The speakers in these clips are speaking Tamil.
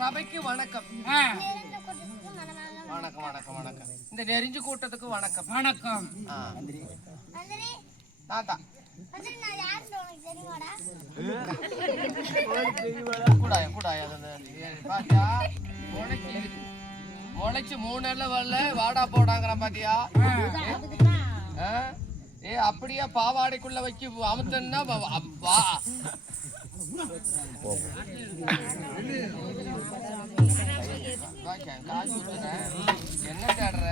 சபைக்கு வணக்கம். வணக்கம் வணக்கம் வணக்கம். இந்த நெறிஞ்சு கூட்டத்துக்கு வணக்கம். வணக்கம். தாத்தா முளைச்சு 3 நாள்ல வரல வாடா போடாங்கிறான் பாத்தியா? ஏ அப்படியே பாவாடைக்குள்ள வச்சு அமுத்தன்னா என்ன தேடுற?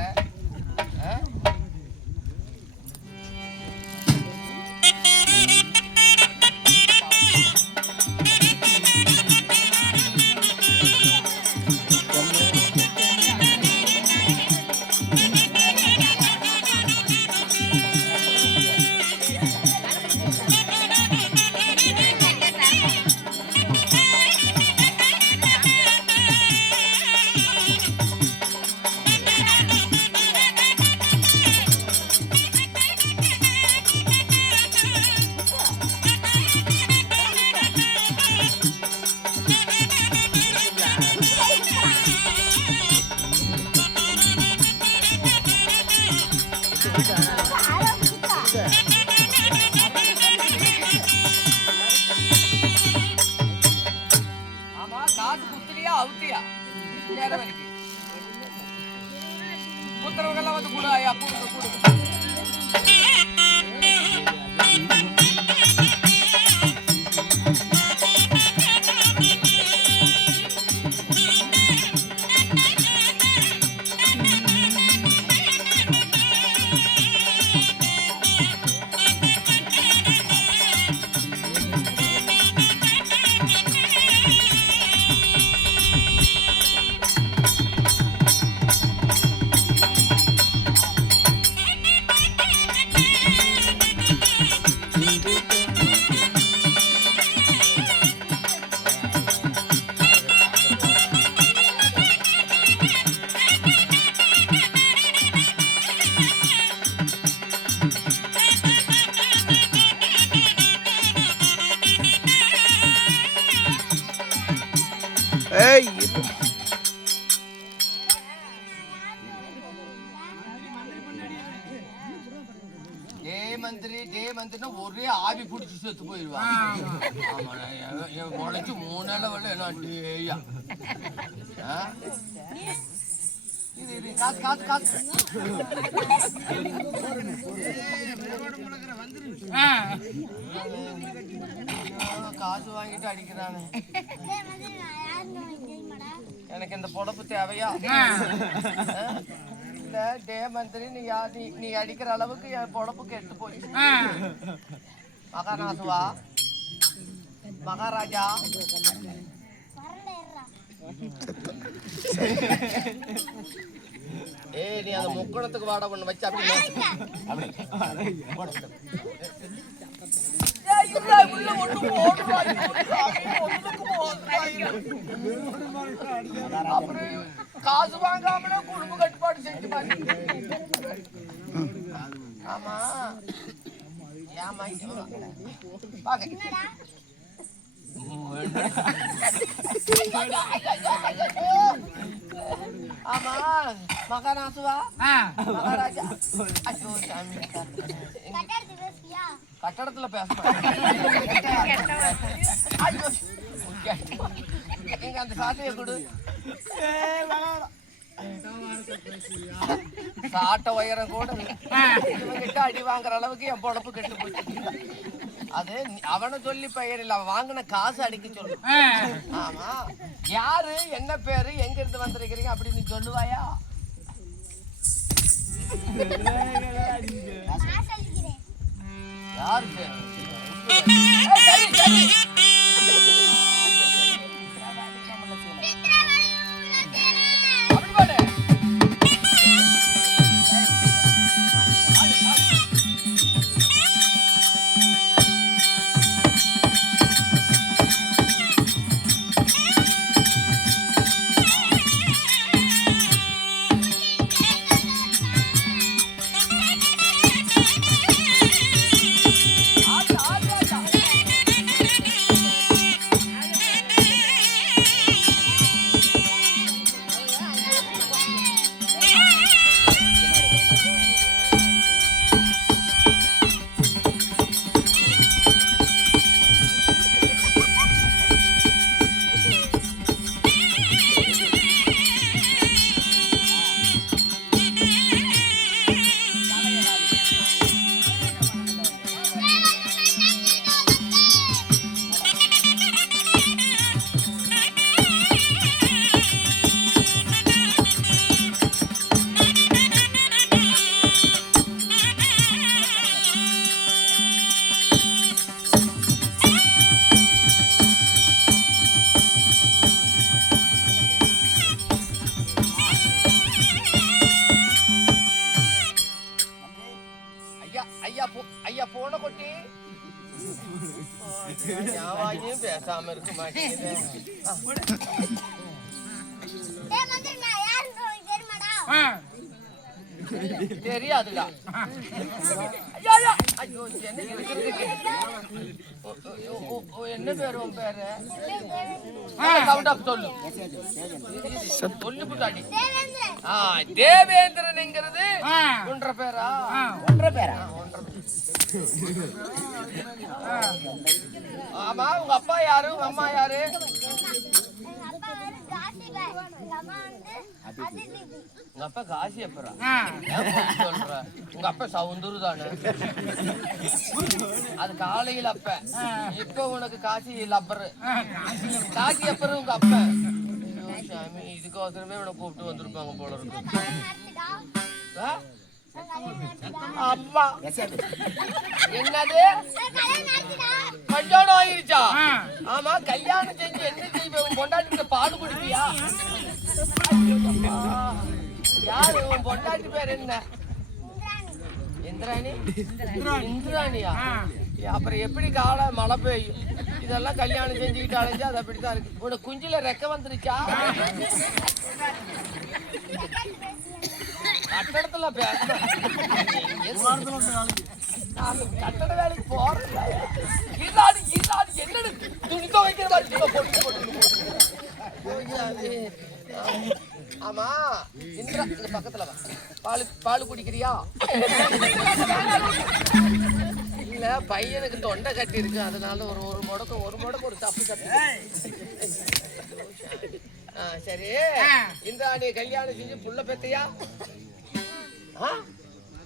புத்திரவங்கெல்லாம் வந்து கூட ஐயா கூட வந்துன்னா ஒரே ஆவி பிடிச்சி செத்து போயிடுவான். ஆமா முளைச்சு 3 நாள் வரல என்ன டேயா இது காசு காசு காசு காசு வாங்கிட்டு அடிக்கிறானே. எனக்கு இந்த பொழப்பு தேவையா? இல்ல டே மந்திரி நீ அடிக்கிற அளவுக்கு என் பொழப்பு கெட்டு போச்சு. மகாநாசுவா மகாராஜா ஏய் நீ அந்த முக்கணத்துக்கு வாட ஒண்ணு வச்சு அப்படி காசு வாங்காமலே குடும்ப கட்டுப்பாடு செஞ்சு ஆமா ஆமா மகாநாசுவா மகாராஜா ஐயோ சாமி கட்டடத்துல பேசணும். எங்க அந்த சாட்டையை கொடு. சாட்ட உயரம் கூட இவங்கிட்ட அடி வாங்குற அளவுக்கு என் பொழப்பு கெட்டு போச்சு. அது அவனை சொல்லி பெயர் இல்ல, அவன் வாங்கின காசு அடிக்க சொல்லு. ஆமா யாரு என்ன பேரு எங்க இருந்து வந்திருக்கிறீங்க அப்படின்னு சொல்லுவாயா? யாரு பேரு? ஐயா போன கொட்டி யாவாயும் பேசாம இருக்க மாட்டேங்குது. தெரியாதுடா. ஐயோ என்ன பேரு உன் பேரு? சொல்லு சொல்லு புட்டாடி. தேவேந்திரன்ங்கிறது ஒன்றரை பேரா? ஒன்றரை பேரா? ஆமா உங்க அப்பா யாரு உங்க அம்மா யாரு? உங்க அப்பா காசி அப்பரா? சொல்ற உங்க அப்பா சவுந்தூர் தானே? அது காலையில் அப்ப, இப்ப உனக்கு காசி லப்பரு. காசி அப்பரு உங்க அப்பா. சாமி இதுக்கோசரமே உனக்கு கூப்பிட்டு வந்திருப்பாங்க போல இருக்கு. அம்மா என்னது கல்யாணம் ஆயிருச்சா? ஆமா கல்யாணம் செஞ்சு என்ன செய்வேன்? பொண்டாட்டி பால் குடிப்பியா? யாரு உன் பொண்டாட்டி பேர் என்ன? இந்திராணி? இந்திராணியா? அப்புறம் எப்படி கால மழை பெய்யும்? இதெல்லாம் கல்யாணம் செஞ்சுக்கிட்டு அலைஞ்சா அது அப்படித்தான் இருக்கு. உனக்கு குஞ்சில ரெக்க வந்துருச்சா? கட்டடத்துல பேச கட்டட வேலைக்கு போறேன். என்ன துணி துவைக்கிற மாதிரி போட்டு. ஆமா இந்திரா இந்த பக்கத்துல பால் குடிக்கிறியா? இல்ல இல்ல பையனுக்கு தொண்டை கட்டி இருக்கு, அதனால ஒரு முடக்கு ஒரு தப்பு தப்பு. சரி, இந்த நீ கல்யாணம் செஞ்சு புள்ள பெத்தையா?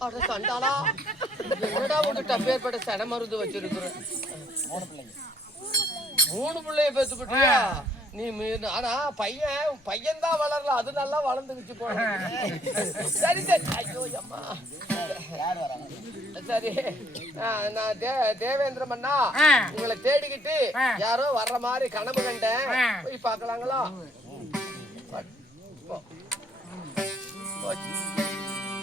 அட சண்டாளா, என்னடா உங்ககிட்ட அப்பேற்பட்ட சன மருந்து வச்சிருக்கிற? 3 பிள்ளைய பெத்து போட்டியா நீ? ஆனா பையன் தான் வளரல, அது நல்லா வளர்ந்துக்கிச்சு போன. சரி சரி, ஐயோ அம்மா. சரி, நான் தேவேந்திரம் அண்ணா உங்களை தேடிக்கிட்டு யாரோ வர்ற மாதிரி கனவு கண்டேன், போய் பார்க்கலாங்களா?